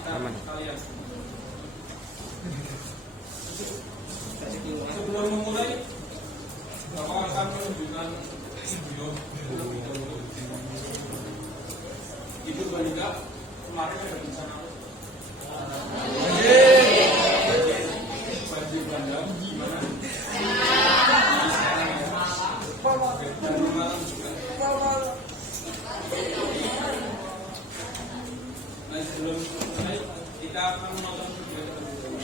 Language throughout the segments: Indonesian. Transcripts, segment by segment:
kita Aman. sekalian. Sebelum memulai, Bapak akan menunjukkan video terlebih dahulu. Ibu Balika kemarin ada bencana banjir bandang gimana? Dan malam juga. Nah, sebelum mulai kita akan menonton video terlebih dahulu.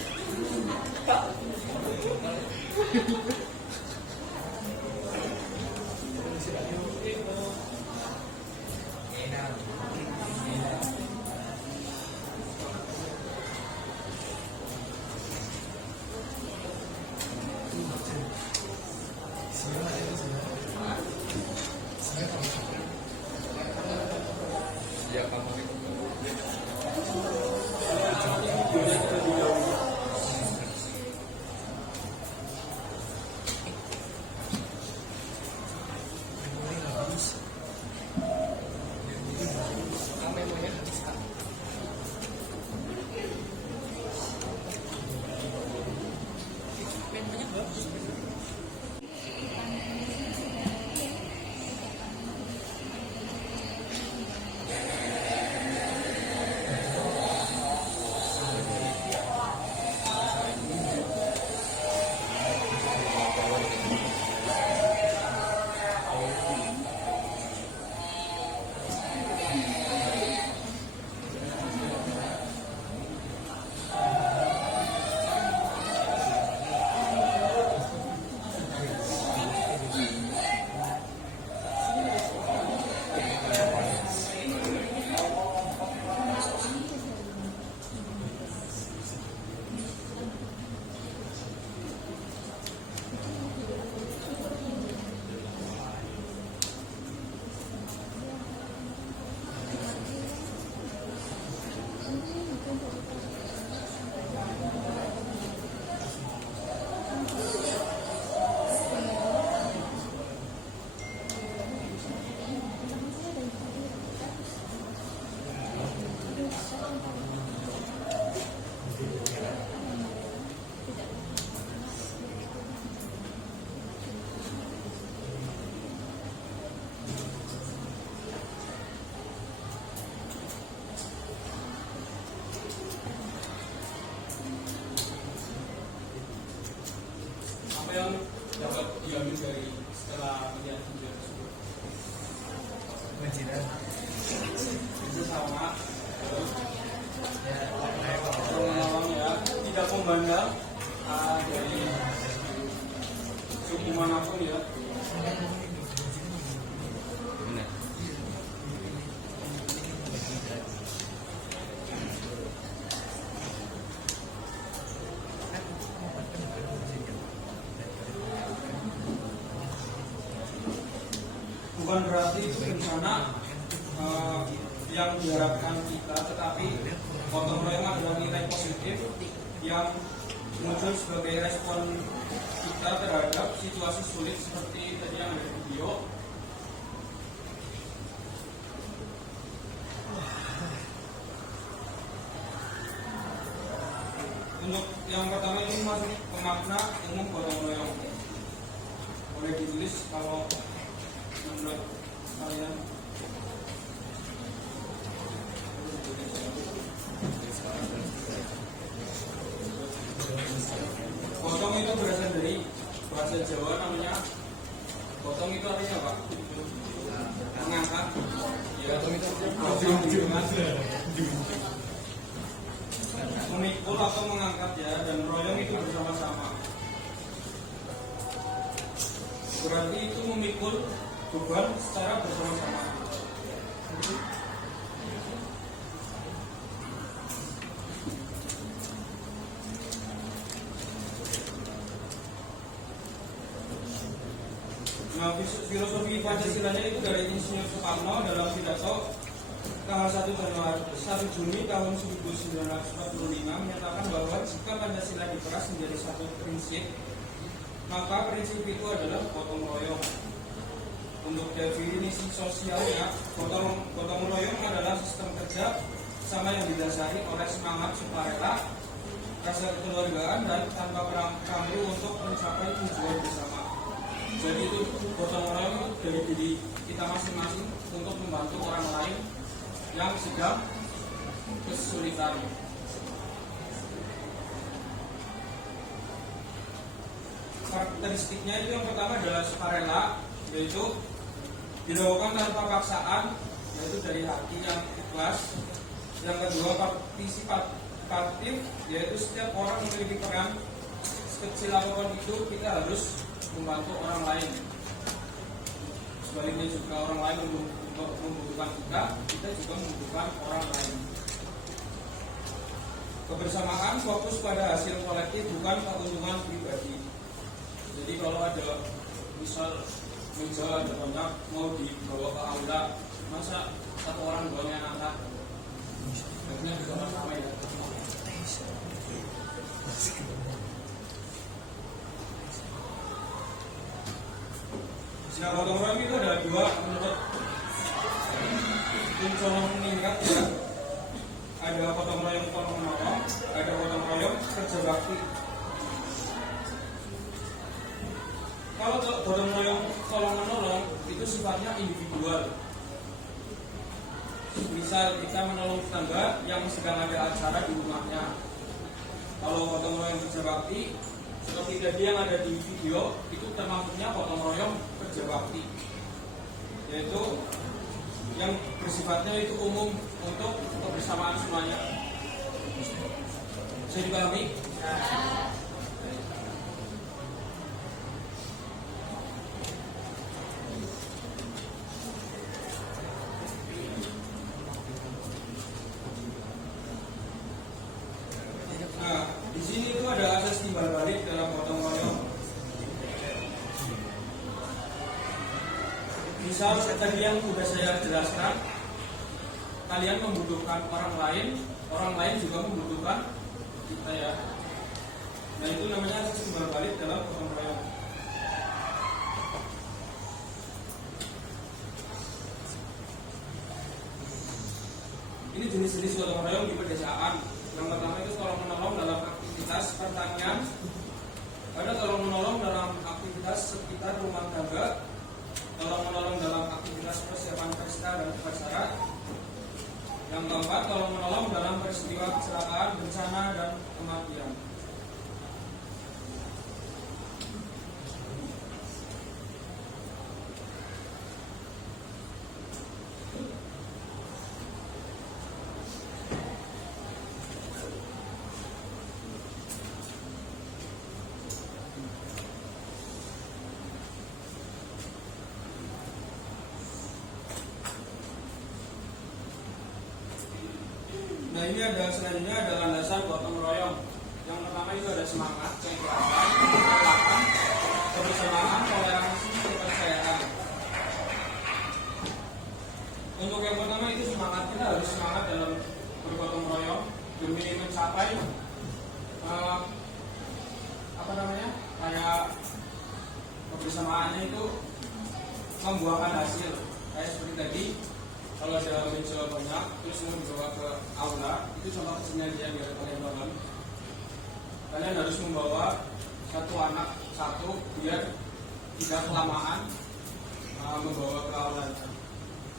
Yang dapat diambil dari setelah melihat video tersebut itu sama ya tidak memandang dari suku manapun ya. Bukan berarti itu bencana yang diharapkan kita, tetapi gotong royong adalah nilai positif yang muncul sebagai respon kita terhadap situasi sulit seperti tadi yang ada di video. Untuk yang pertama ini masuk pemakna umum gotong royong. Boleh ditulis kalau menurut kalian. Gotong itu berasal dari bahasa Jawa namanya gotong itu artinya apa? Mengangkat. Ya, gotong itu memikul atau mengangkat ya, dan royong itu bersama-sama. Berarti itu memikul beban secara bersama-sama. Nah, filosofi Pancasilanya itu dari Insinyur Soekarno dalam pidato tanggal 1 Juni tahun 1945 menyatakan bahwa jika Pancasila diperas menjadi satu prinsip, maka prinsip itu adalah gotong royong. Untuk definisi sosialnya, gotong royong adalah sistem kerja sama yang didasari oleh semangat sukarela, rasa kekeluargaan, dan tanpa pamrih untuk mencapai tujuan bersama. Jadi itu gotong royong dari diri kita masing-masing untuk membantu orang lain yang sedang kesulitan. Karakteristiknya itu yang pertama adalah sukarela, yaitu dilakukan tanpa paksaan, yaitu dari hati yang ikhlas. Yang kedua, partisipatif, yaitu setiap orang memiliki peran. Sekecil apapun itu, kita harus membantu orang lain. Sebaliknya juga orang lain membutuhkan kita juga membutuhkan orang lain. Kebersamaan fokus pada hasil kolektif, bukan keuntungan pribadi. Jadi kalau ada misal meja ada banyak mau dibawa ke aula, masa satu orang bawanya anak, baiknya bersama-sama ya. Nah, gotong royong itu ada dua menurut Kuncolong meningkat ya. Ada gotong royong tolong menolong, ada gotong royong kerja bakti. Kalau gotong royong tolong menolong itu sifatnya individual. Misal kita menolong tetangga yang sedang ada acara di rumahnya. Kalau gotong royong kerja bakti, seperti tadi yang ada di video, itu termasuknya gotong royong kerja bakti, yaitu yang bersifatnya itu umum untuk kebersamaan semuanya. Bisa dipahami? Nah, di sini itu ada asas timbal balik dalam gotong royong. Misal tadi yang sudah saya jelaskan, kalian membutuhkan orang lain juga membutuhkan kita ya. Nah itu namanya asas timbal balik dalam gotong royong. Ini jenis-jenis gotong royong di pedesaan. Yang pertama itu tolong menolong dalam aktivitas pertanian, ada tolong menolong dalam aktivitas sekitar rumah tangga, tolong menolong dalam aktivitas persiapan pesta dan upacara. Yang keempat, tolong menolong dalam peristiwa kecelakaan, bencana, dan kematian. Nah ini ada selanjutnya ada landasan gotong royong. Yang pertama itu ada semangat, keikhlasan, ketaatan, kebersamaan, toleransi, kepercayaan. Untuk yang pertama itu semangat, kita harus semangat dalam bergotong royong demi mencapai kayak kebersamaannya itu membuahkan hasil. Kayak seperti tadi, kalau ada meja banyak terus mau dibawa ke aula, itu contoh kecilnya dia biar kalian paham. Kalian harus membawa satu anak biar tidak kelamaan membawa ke aula.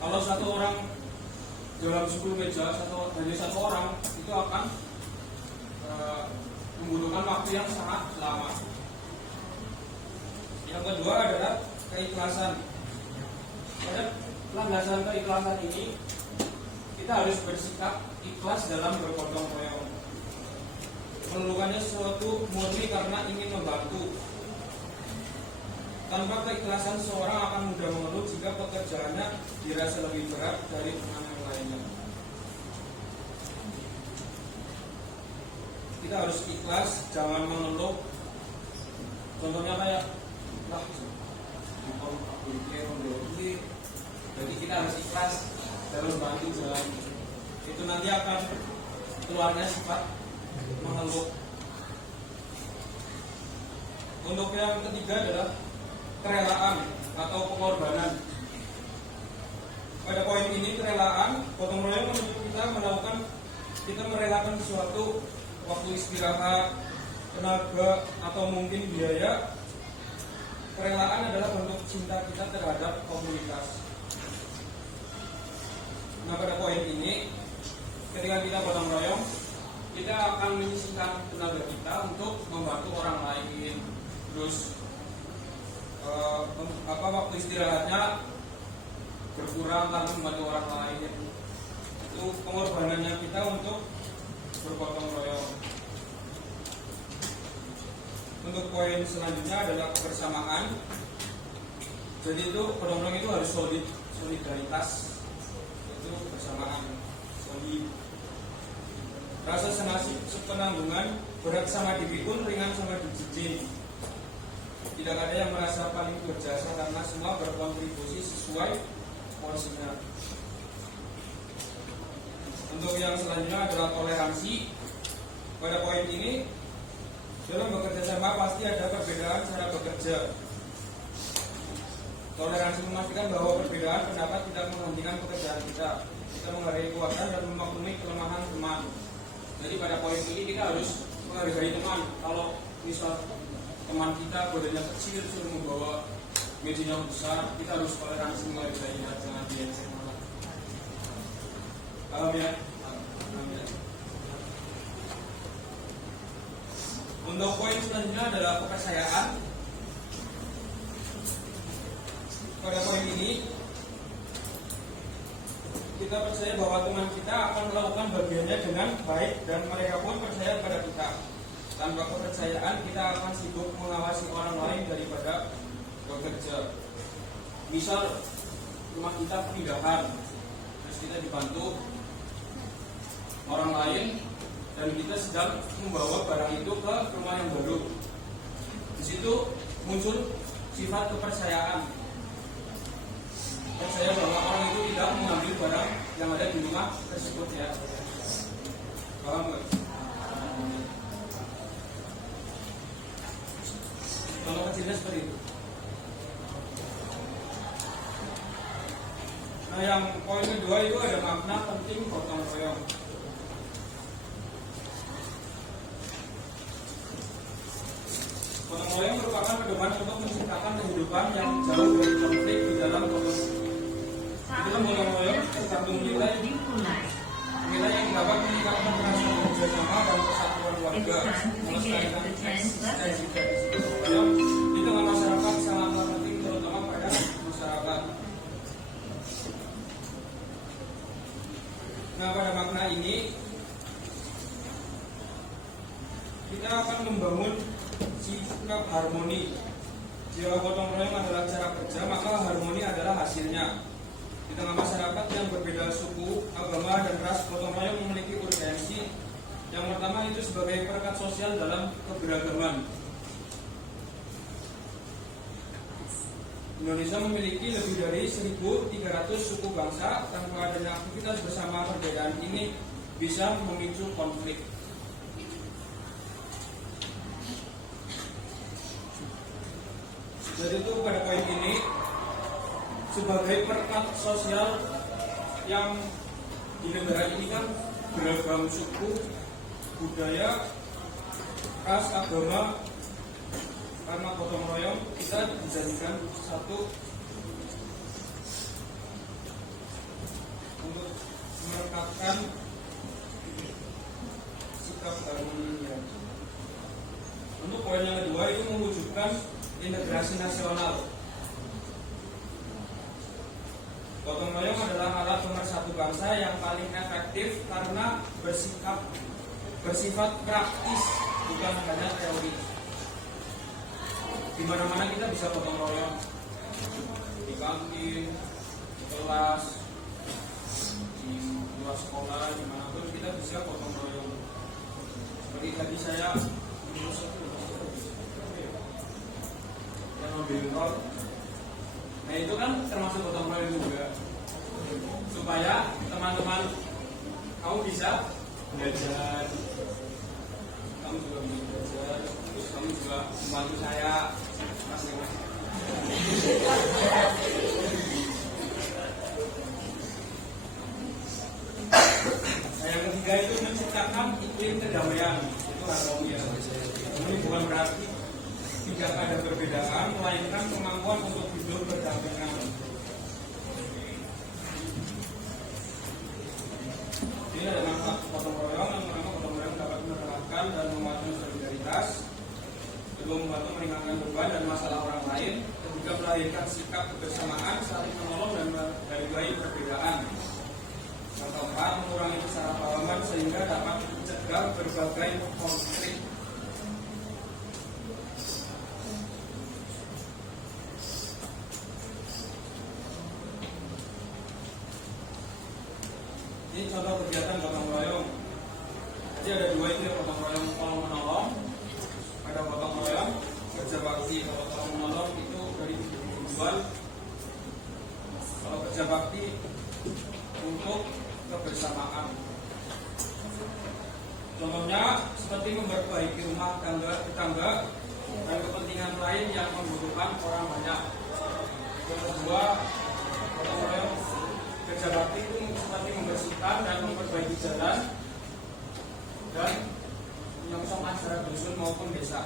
Kalau satu orang dalam 10 meja hanya satu orang itu akan membutuhkan waktu yang sangat lama. Yang kedua adalah keikhlasan. Pada landasan keikhlasan ini kita harus bersikap ikhlas dalam bergotong royong. Melakukannya sesuatu murni karena ingin membantu. Tanpa keikhlasan seorang akan mudah mengeluh jika pekerjaannya dirasa lebih berat dari teman yang lainnya. Kita harus ikhlas, jangan mengeluh. Contohnya kayak jadi kita harus ikhlas dalam bantu jalan. Itu nanti akan keluarnya sifat mengeluh. Untuk yang ketiga adalah kerelaan atau pengorbanan. Pada poin ini kerelaan, gotong royong menuntut kita melakukan kita merelakan sesuatu, waktu istirahat, tenaga, atau mungkin biaya. Kerelaan adalah bentuk cinta kita terhadap komunitas. Nah, pada poin ini, ketika kita gotong royong, kita akan menyisihkan tenaga kita untuk membantu orang lain. Terus waktu istirahatnya berkurang karena membantu orang lain. Itu pengorbanannya kita untuk bergotong royong. Untuk poin selanjutnya adalah kebersamaan. Jadi itu gotong royong itu harus solidaritas, itu kebersamaan, solid. Rasa senasib sepenanggungan, berat sama dipikul, ringan sama dijijin. Tidak ada yang merasa paling berjasa karena semua berkontribusi sesuai porsinya. Untuk yang selanjutnya adalah toleransi. Pada poin ini, dalam bekerja sama pasti ada perbedaan cara bekerja. Toleransi memastikan bahwa perbedaan pendapat tidak menghentikan pekerjaan kita. Kita menghargai kekuatan dan memaklumi kelemahan teman. Jadi pada poin ini kita harus menghargai teman. Kalau misal teman kita badannya kecil suruh membawa mejanya besar, kita harus toleransi menghargainya, jangan diejek malah. Paham ya? Paham ya? Untuk poin selanjutnya adalah kepercayaan. Pada poin ini kita percaya bahwa teman kita akan melakukan bagiannya dengan baik dan mereka pun percaya pada kita. Tanpa kepercayaan kita akan sibuk mengawasi orang lain daripada bekerja. Misal rumah kita pindahan, terus kita dibantu orang lain dan kita sedang membawa barang itu ke rumah yang baru. Di situ muncul sifat kepercayaan. Percaya bahwa orang itu tidak mengambil barang yang ada di rumah tersebut ya. Paham nggak? Kalau kecilnya seperti itu. Nah, yang poin kedua itu ada makna penting gotong royong. Gotong royong merupakan pedoman untuk menciptakan kehidupan yang jauh dari konflik di dalam gotong. Dalam gotong royong tergantung nilai yang dapat meningkatkan rasa kerjasama dan persatuan warga, melestarikan eksistensi gotong royong di tengah masyarakat sangatlah penting, terutama pada masyarakat. Nah, pada makna ini kita akan membangun sikap harmoni. Jika gotong royong adalah cara kerja, maka harmoni adalah hasilnya. Di tengah masyarakat yang berbeda suku, agama, dan ras, gotong royong memiliki urgensi. Yang pertama itu sebagai perekat sosial dalam keberagaman. Indonesia memiliki lebih dari 1.300 suku bangsa. Tanpa adanya aktivitas bersama, perbedaan ini bisa memicu konflik. Jadi itu pada poin ini sebagai perekat sosial yang di negara ini kan beragam suku, budaya, ras, agama. Karena gotong royong kita dijadikan satu untuk merekatkan sikap harmoni. Untuk poin yang kedua itu mewujudkan integrasi nasional. Gotong royong adalah alat pemersatu bangsa yang paling efektif karena bersifat praktis, bukan hanya teori. Di mana-mana kita bisa gotong royong, di kantin, di kelas, di luar sekolah, dimanapun kita bisa gotong royong. Seperti tadi saya mobil. Nah itu kan termasuk gotong royong juga, supaya teman-teman kamu bisa belajar, kamu juga bisa belajar, terus kamu juga membantu saya masing-masing. Nah, yang ketiga itu perbedaan, melainkan kemampuan untuk hidup berdampingan. Ini ada manfaat gotong royong, yang pertama gotong royong dapat menerapkan dan menguatkan solidaritas, kedua membantu meringankan beban dan masalah orang lain, ketiga melahirkan sikap kebersamaan, saling menolong dan menghargai perbedaan. Yang keempat, mengurangi kesalahpahaman sehingga dapat mencegah berbagai konflik. Ini contoh kegiatan gotong royong. Jadi ada dua itu, gotong royong tolong menolong, ada gotong royong kerja bakti. Kalau tolong menolong itu dari individual, kalau kerja bakti untuk kebersamaan. Contohnya seperti memperbaiki rumah tetangga dan kepentingan lain yang membutuhkan orang banyak. Yang kedua, gotong royong kerja bakti itu seperti membersihkan dan memperbaiki jalan dan menyongsong acara dusun maupun desa.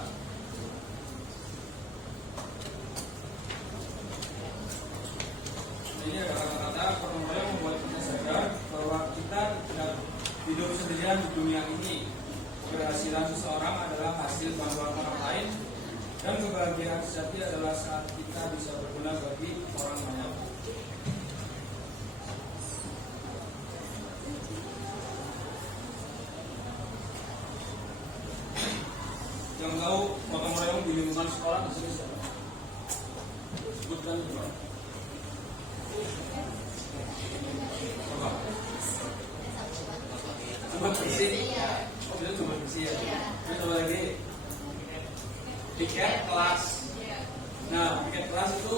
Ini ada kata-kata gotong royong membuat kita sadar bahwa kita tidak hidup sendirian di dunia ini. Keberhasilan seseorang adalah hasil bantuan orang lain, dan kebahagiaan sejati adalah saat kita bisa berguna bagi orang banyak. Yang tahu gotong royong di lingkungan sekolah di sini siapa? Sebutkan juga. Coba bersih. Oh, itu coba bersih ya. Ini coba lagi. Piket kelas. Nah, piket kelas itu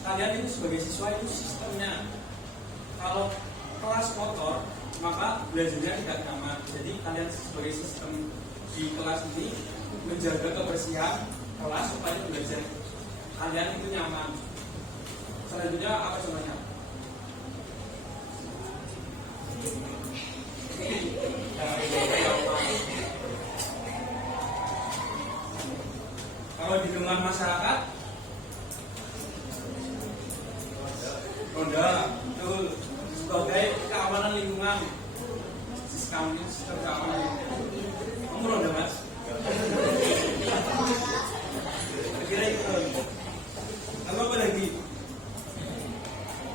kalian itu sebagai siswa itu sistemnya. Kalau kelas kotor, maka belajarnya tidak nyaman. Jadi kalian sebagai sistem di kelas ini menjaga kebersihan kelas supaya belajar kalian itu nyaman. Selanjutnya apa sebenarnya? Kalau di lingkungan masyarakat, ronda, betul, sebagai keamanan lingkungan, sistem keamanan lingkungan. Kamu ronda mas? Kira itu. Lalu apa lagi?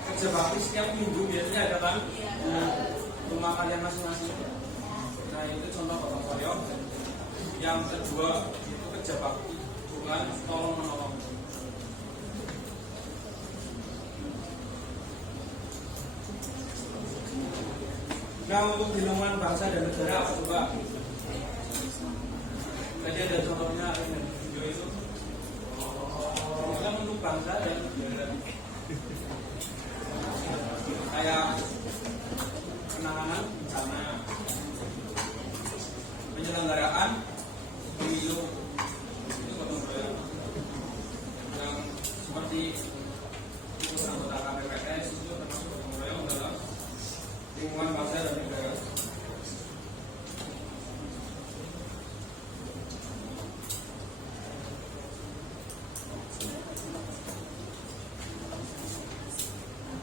Kerja bakti setiap minggu biasanya ada kan? Rumah kalian masing-masing. Nah itu contoh gotong royong. Yang kedua itu kerja bakti, bukan tolong menolong. Nah untuk di lingkungan bangsa dan negara apa coba? Tadi ada contohnya ini video itu. Bukan untuk bangsa dan negara. Kayak penanganan bencana, penyelenggaraan pemilu, itu gotong royong. Yang seperti itu anggota KPPS itu termasuk gotong royong dalam lingkungan bangsa dan negara.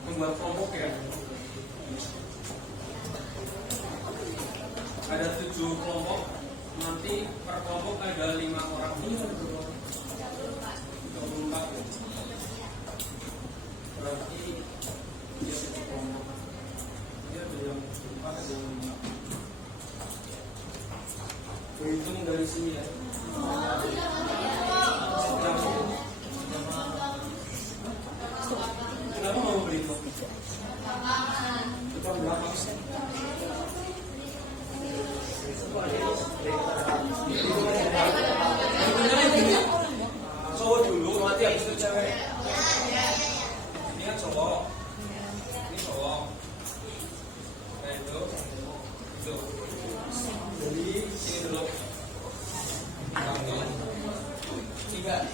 Membuat kelompok ya. Ada 7 kelompok, nanti per kelompok ada 5 orang. 24. Berarti dia 7 kelompok. Dia ada yang 4, ada yang 5. Berhitung dari sini ya. Kenapa mau berhitung? Kita berapa? Cowok dulu, nanti habis itu cewek. Ini kan cowok, ini cowok. Nah itu. Jadi sini dulu. 1, 3.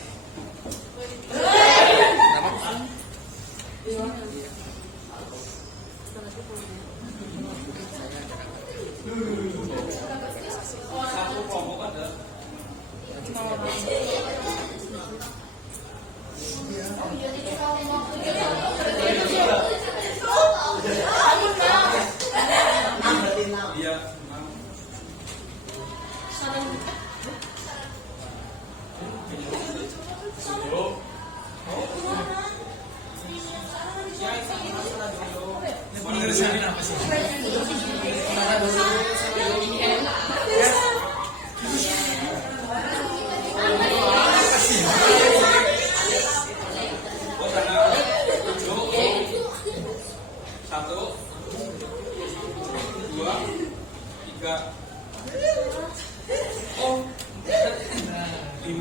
Satu kelompok ada. Enggak. Oh, 5.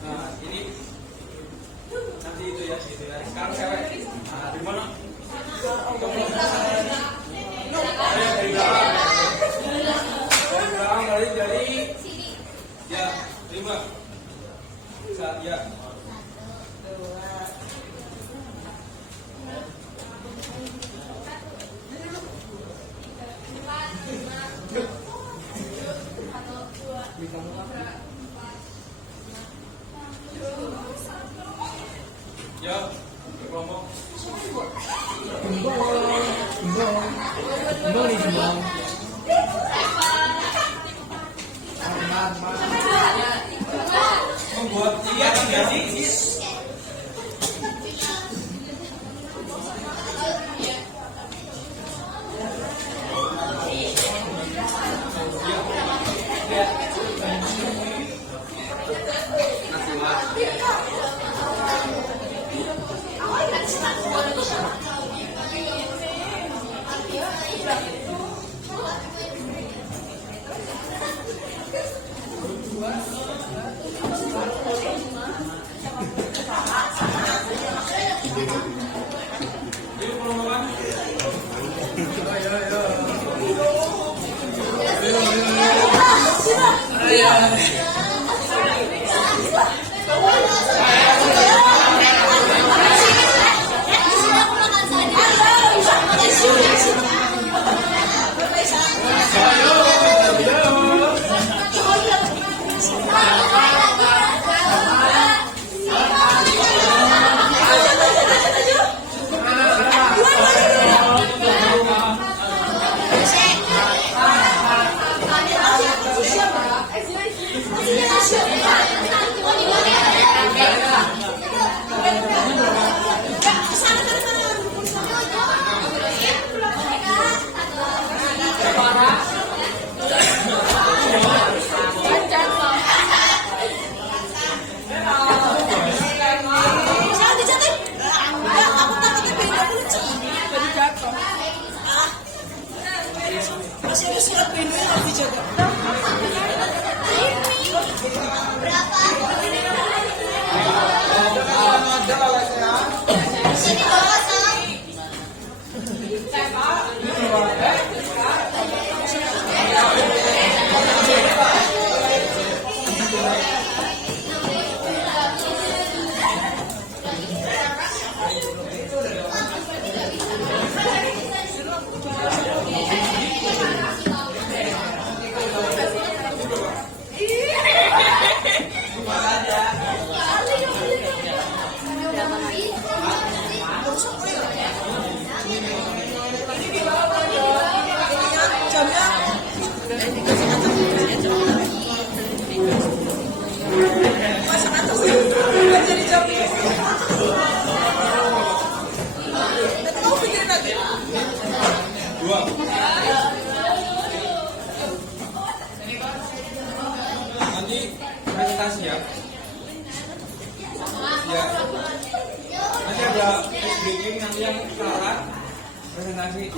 Nah, ini nanti itu ya, gitu ya. Sekarang cewek. Nah, di mana? Dari belakang. Dari ya, 5. Ya. Ya, kelompok. Gembong nih gembong. Membuat iya tidak sih? Masih surat pindah harus dijaga. Nanti presentasi ya. Ya. Nanti ada briefing nanti yang salah presentasi.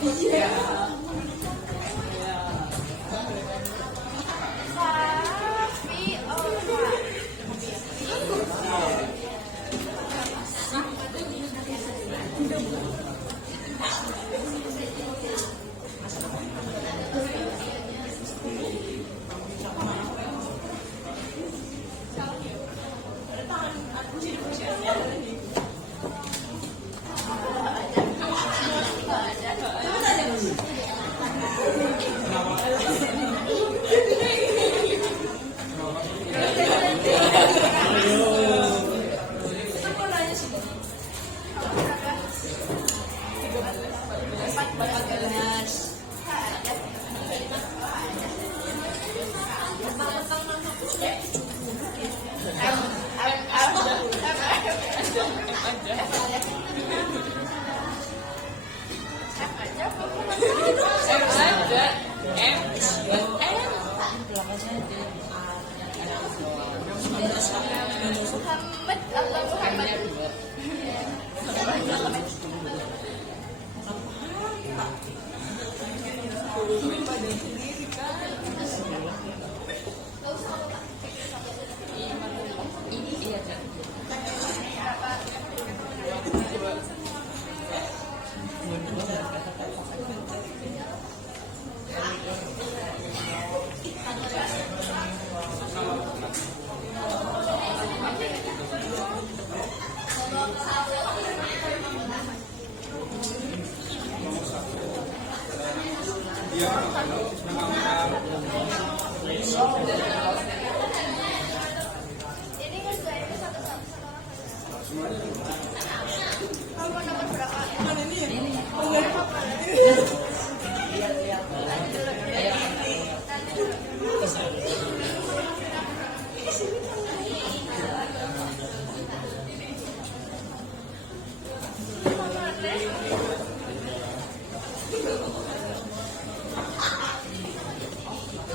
Iya.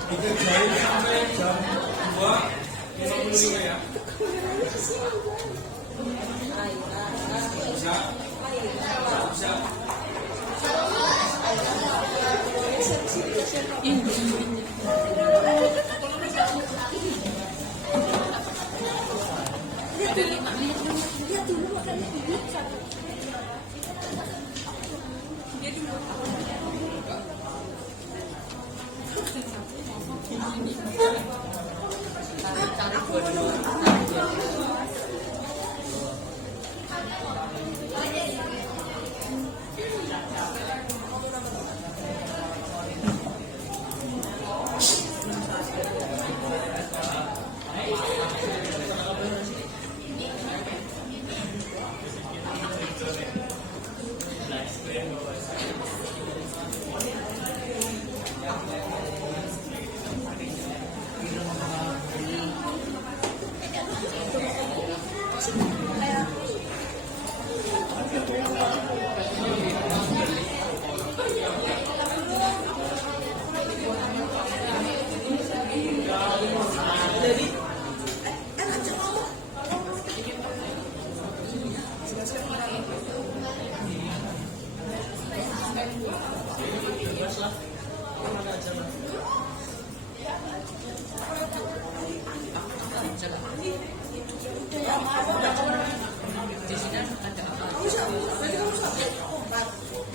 Dikerjain sampai jam 2.55 ya. Bisa? Bisa.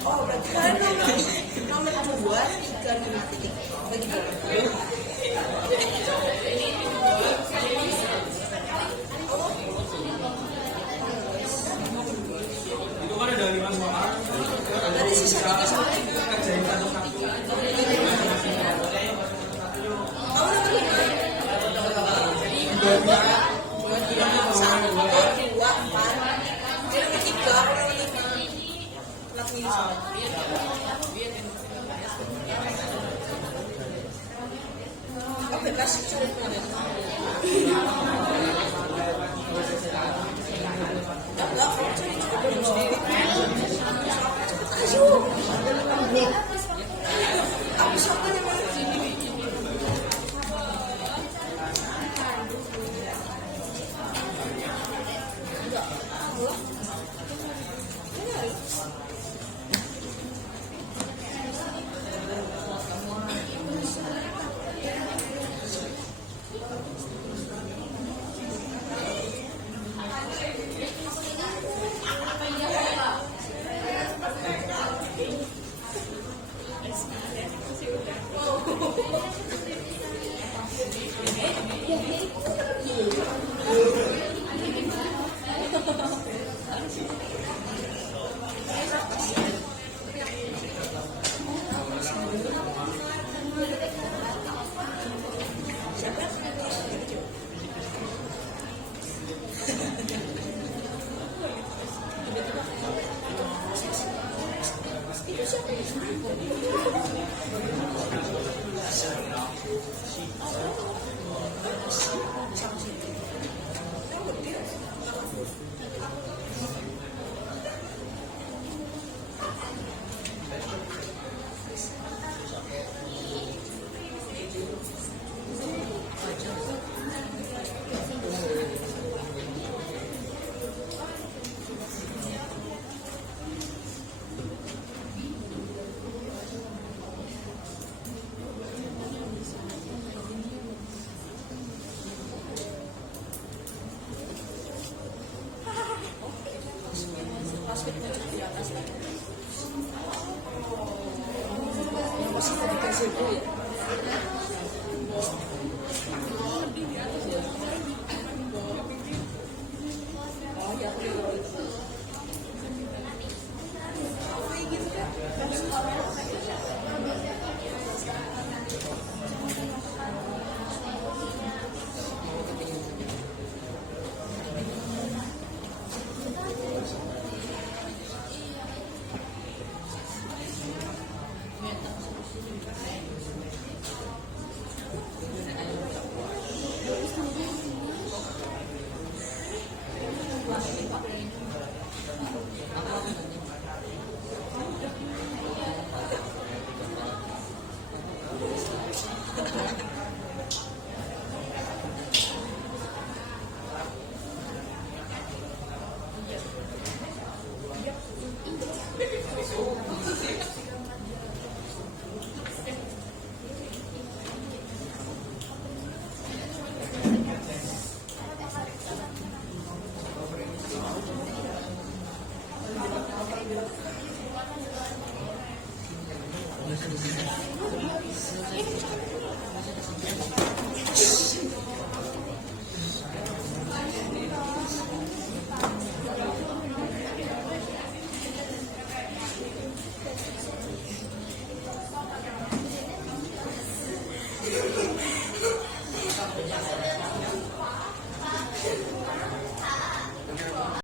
Oh, berarti nomor 2, 3, 5, bagi Itu kan ada 5 soal. dari sisa 3 soal. Kerjain satu-satu. Ini